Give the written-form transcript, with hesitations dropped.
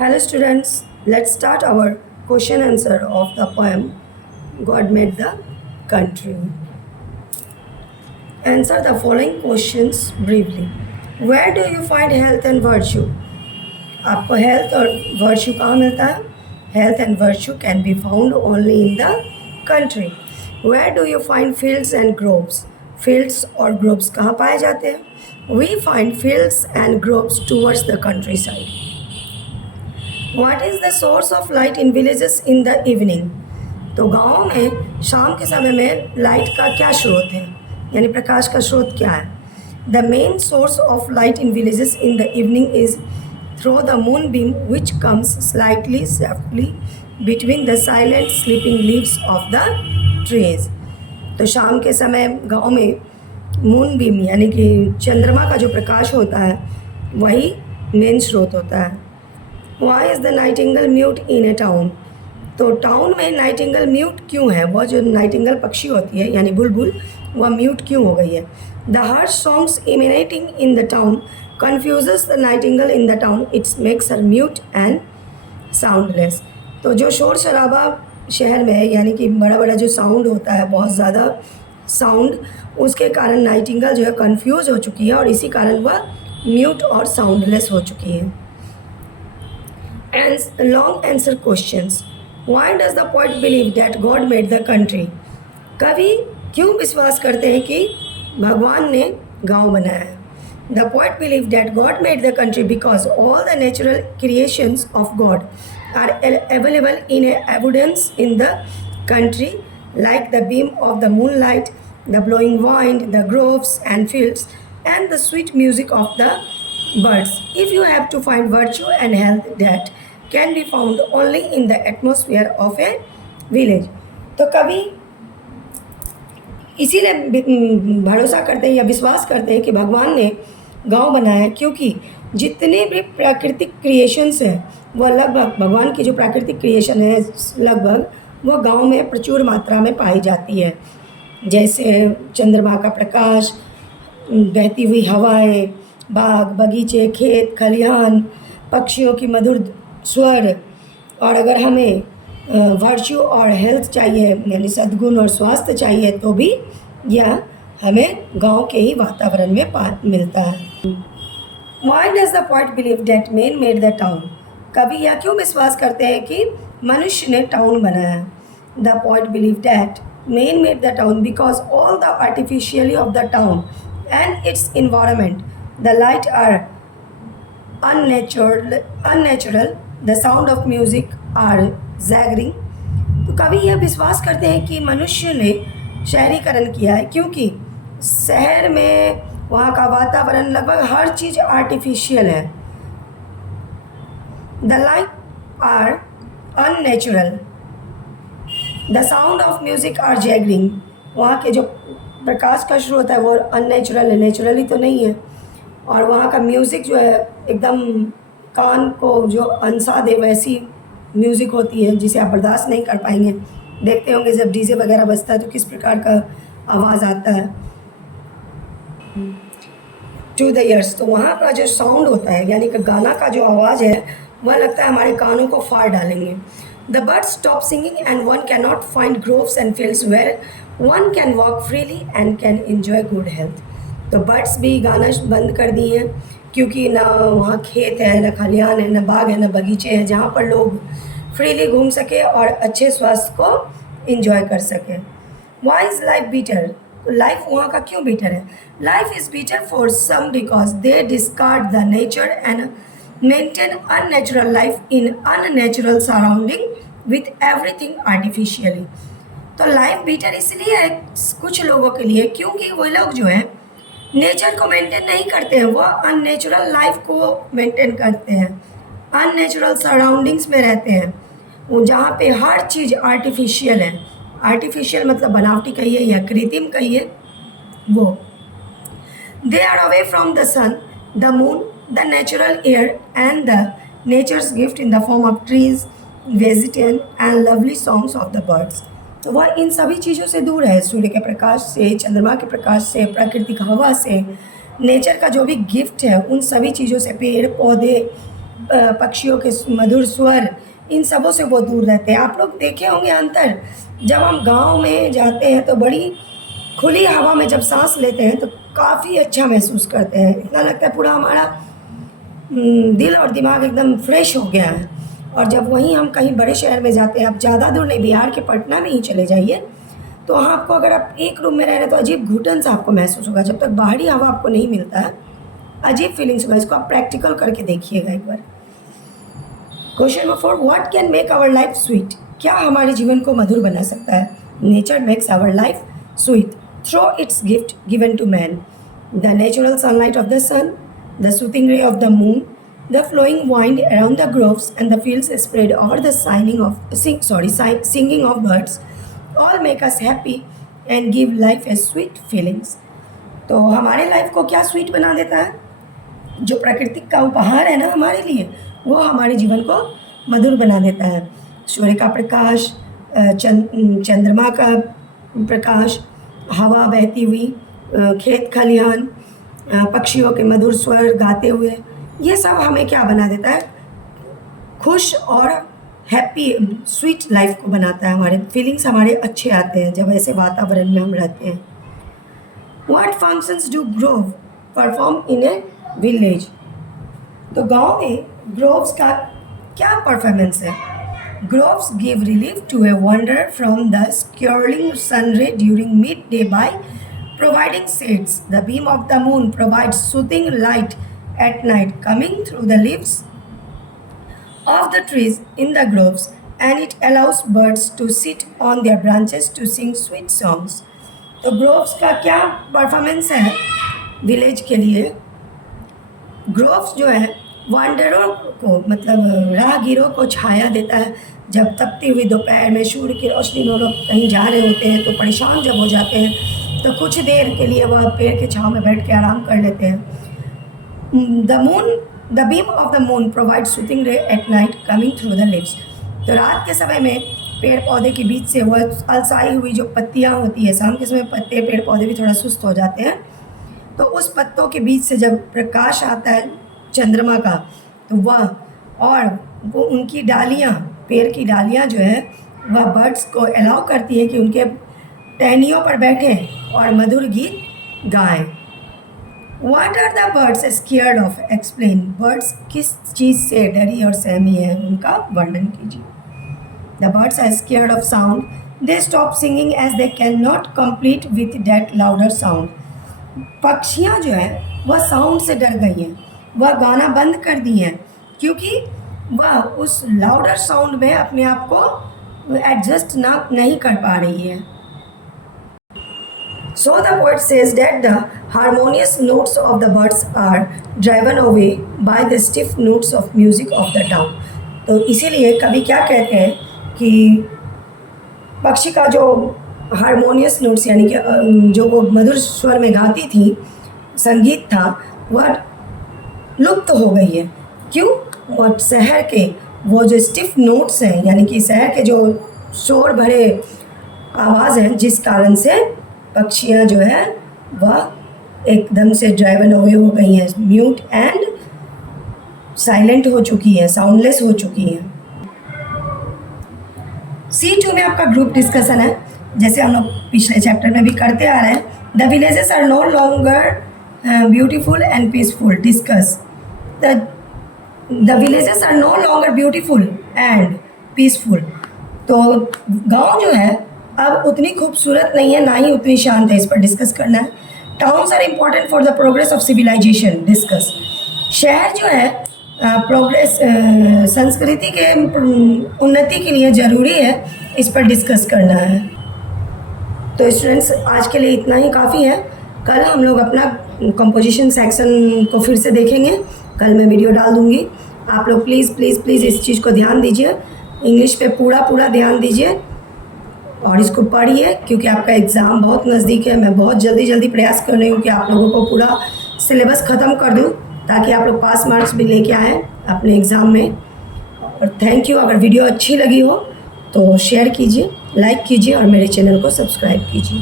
Hello students, let's start our question answer of the poem God Made the Country. Answer the following questions briefly. Where do you find health and virtue? आपको health और virtue कहाँ मिलता है? Health and virtue can be found only in the country. Where do you find fields and groves? Fields और groves कहाँ पाए जाते हैं? We find fields and groves towards the countryside. What is the source of light in villages in the evening? तो गाँव में शाम के समय में लाइट का क्या स्रोत है, यानी प्रकाश का स्रोत क्या है? The main source of light in villages in the evening is through the moonbeam, which comes slightly softly between the silent sleeping leaves of the trees. तो शाम के समय गाँव में मूनबीम यानी कि चंद्रमा का जो प्रकाश होता है वही मेन स्रोत होता है. Why is the nightingale mute in a town? तो टाउन में नाइटिंगल म्यूट क्यों है? वह जो नाइटिंगल पक्षी होती है यानी बुलबुल वह म्यूट क्यों हो गई है? The harsh songs emanating in the town confuses the nightingale in the town, it's makes her mute and soundless. तो जो शोर शराबा शहर में है यानी कि बड़ा बड़ा जो साउंड होता है, बहुत ज़्यादा साउंड, उसके कारण नाइटिंगल जो है कन्फ्यूज़ हो चुकी है और इसी कारण वह म्यूट और साउंडलेस हो चुकी है. And long answer questions. Why does the poet believe that God made the country? कवि क्यों विश्वास करते हैं कि भगवान ने गांव बनाया है? The poet believed that God made the country because all the natural creations of God are available in abundance in the country, like the beam of the moonlight, the blowing wind, the groves and fields, and the sweet music of the birds. If you have to find virtue and health, that can be found only in the atmosphere of a village. तो कवि इसीलिए भरोसा करते हैं या विश्वास करते हैं कि भगवान ने गांव बनाया है, क्योंकि जितने भी प्राकृतिक क्रिएशंस हैं वह लगभग, भगवान की जो प्राकृतिक क्रिएशन है लगभग वह गांव में प्रचुर मात्रा में पाई जाती है. जैसे चंद्रमा का प्रकाश, बहती हुई हवाएं, बाग बगीचे, खेत खलिहान, पक्षियों की मधुर स्वर. और अगर हमें वर्च्यू और हेल्थ चाहिए यानी सद्गुण और स्वास्थ्य चाहिए तो भी यह हमें गांव के ही वातावरण में मिलता है. Why does the poet believe that man made the town? कवि यह क्यों विश्वास करते हैं कि मनुष्य ने टाउन बनाया? The poet believed that man made the town because all the artificially of the town and its environment, the light are unnatural, the sound of music are zagging. तो कवि यह विश्वास करते हैं कि मनुष्य ने शहरीकरण किया है, क्योंकि शहर में वहाँ का वातावरण लगभग हर चीज़ आर्टिफिशियल है. The light are unnatural, the sound of music are jangling. वहाँ के जो प्रकाश का स्रोत है वो अननेचुरल है, नेचुरली तो नहीं है. और वहाँ का म्यूज़िक जो है एकदम कान को जो अनसा दे वैसी म्यूज़िक होती है जिसे आप बर्दाश्त नहीं कर पाएंगे. देखते होंगे जब डीजे वगैरह बजता है तो किस प्रकार का आवाज़ आता है टू द ईयर्स. तो वहाँ का जो साउंड होता है यानी कि गाना का जो आवाज़ है वह लगता है हमारे कानों को फाड़ डालेंगे. The birds stop singing and one can not find groves and fields where one can walk freely and can enjoy good health. तो बर्ड्स भी गाना बंद कर दिए हैं, क्योंकि ना वहाँ खेत है, ना खलिहान है, ना बाग है, ना बगीचे हैं जहाँ पर लोग फ्रीली घूम सके और अच्छे स्वास्थ्य को एंजॉय कर सके. Why is life better? तो लाइफ वहाँ का क्यों बीटर है? Life is better for some because they discard the nature and maintain unnatural life in unnatural surrounding with everything artificially. तो लाइफ बीटर इसलिए है कुछ लोगों के लिए क्योंकि वो लोग जो है नेचर को मेंटेन नहीं करते हैं, वह अननेचुरल लाइफ को मेंटेन करते हैं, अननेचुरल सराउंडिंग्स में रहते हैं वो जहाँ पे हर चीज़ आर्टिफिशियल है. आर्टिफिशियल मतलब बनावटी कहिए या कृत्रिम कहिए. वो they are away from the sun, the moon, the natural air and the nature's gift in the form of trees, vegetable and lovely songs of the birds. तो वह इन सभी चीज़ों से दूर है, सूर्य के प्रकाश से, चंद्रमा के प्रकाश से, प्राकृतिक हवा से, नेचर का जो भी गिफ्ट है उन सभी चीज़ों से, पेड़ पौधे पक्षियों के मधुर स्वर, इन सबों से वो दूर रहते हैं। आप लोग देखे होंगे अंतर, जब हम गांव में जाते हैं तो बड़ी खुली हवा में जब सांस लेते हैं तो काफ़ी अच्छा महसूस करते हैं, इतना लगता है पूरा हमारा दिल और दिमाग एकदम फ्रेश हो गया है। और जब वहीं हम कहीं बड़े शहर में जाते हैं, आप ज़्यादा दूर नहीं, बिहार के पटना में ही चले जाइए, तो वहाँ आपको, अगर आप एक रूम में रह रहे हैं तो अजीब घुटन सा आपको महसूस होगा, जब तक बाहरी हवा आपको नहीं मिलता है अजीब फीलिंग्स होगा। इसको आप प्रैक्टिकल करके देखिएगा एक बार। Question number 4, what can make our life sweet? क्या हमारे जीवन को मधुर बना सकता है? Nature makes our life sweet through its gift given to man, the natural sunlight of the sun, the soothing ray of the moon, the flowing wind around the groves and the fields spread, or the singing of birds, all make us happy and give life a sweet feelings. तो हमारे life को क्या sweet बना देता है? जो प्राकृतिक का उपहार है ना हमारे लिए, वो हमारे जीवन को मधुर बना देता है। सूर्य का प्रकाश, चंद्रमा का प्रकाश, हवा बहती हुई, खेत खलिहान, पक्षियों के मधुर स्वर गाते हुए, ये सब हमें क्या बना देता है? खुश और हैप्पी स्वीट लाइफ को बनाता है। हमारे फीलिंग्स हमारे अच्छे आते हैं जब ऐसे वातावरण में हम रहते हैं। What functions do grove perform in a village? तो गांव में ग्रोव्स का क्या परफॉर्मेंस है? Groves give relief to a wanderer from the scorching sun ray during mid day by providing shades. The beam of the moon provides soothing light at night coming through the leaves of the trees in the groves, and it allows birds to sit on their branches to sing sweet songs. तो groves का क्या performance है village के लिए? Groves जो है वांडरों को, मतलब राहगीरों को छाया देता है। जब तपती हुई दोपहर में सूर्य की रोशनी में लोग कहीं जा रहे होते हैं तो परेशान जब हो जाते हैं तो कुछ देर के लिए वह पेड़ के छाँव में बैठ के आराम कर लेते हैं। The beam of the moon provides soothing ray at night coming through the leaves. तो रात के समय में पेड़ पौधे के बीच से वह अलसाई हुई जो पत्तियाँ होती है, शाम के समय पत्ते पेड़ पौधे भी थोड़ा सुस्त हो जाते हैं, तो उस पत्तों के बीच से जब प्रकाश आता है चंद्रमा का, तो वह और वो उनकी डालियाँ, पेड़ की डालियाँ जो है वह बर्ड्स को अलाउ करती है कि उनके टहनियों पर बैठें और मधुर गीत गाएं। What are the birds scared of? Explain. Birds किस चीज़ से डरी और सहमी है, उनका वर्णन कीजिए। The birds are scared of sound. They stop singing as they cannot compete with that louder sound. पक्षियाँ जो है वह साउंड से डर गई हैं, वह गाना बंद कर दी हैं क्योंकि वह उस लाउडर साउंड में अपने आप को एडजस्ट नहीं कर पा रही है। So the poet says that the harmonious notes of the birds are driven away by the stiff notes of music of the town. तो इसीलिए कवि क्या कहते हैं कि पक्षी का जो हारमोनियस नोट्स यानी कि जो वो मधुर स्वर में गाती थी, संगीत था, वह लुप्त हो गई है। क्यों? और शहर के वो जो स्टिफ नोट्स हैं, यानी कि शहर के जो शोर भरे आवाज़ हैं, जिस कारण से पक्षियाँ जो है वह एकदम से ड्राइवन अवे हो गई हैं, म्यूट एंड साइलेंट हो चुकी हैं, साउंडलेस हो चुकी हैं। C2 में आपका ग्रुप डिस्कशन है, जैसे हम लोग पिछले चैप्टर में भी करते आ रहे हैं। The villages are no longer beautiful and peaceful. Discuss the villages are no longer beautiful and peaceful. तो गांव जो है अब उतनी खूबसूरत नहीं है, ना ही उतनी शांत है, इस पर डिस्कस करना है। Towns are important for the progress of civilisation. Discuss शहर जो है प्रोग्रेस संस्कृति के उन्नति के लिए ज़रूरी है, इस पर डिस्कस करना है। तो स्टूडेंट्स आज के लिए इतना ही काफ़ी है। कल हम लोग अपना कंपोजिशन सेक्शन को फिर से देखेंगे, कल मैं वीडियो डाल दूँगी। आप लोग प्लीज़ प्लीज़ प्लीज़ इस चीज़ को ध्यान दीजिए, इंग्लिश पे पूरा ध्यान दीजिए और इसको पढ़िए, क्योंकि आपका एग्ज़ाम बहुत नज़दीक है। मैं बहुत जल्दी प्रयास कर रही हूँ कि आप लोगों को पूरा सिलेबस ख़त्म कर दूँ ताकि आप लोग पास मार्क्स भी लेके आएँ अपने एग्ज़ाम में। और थैंक यू। अगर वीडियो अच्छी लगी हो तो शेयर कीजिए, लाइक कीजिए और मेरे चैनल को सब्सक्राइब कीजिए।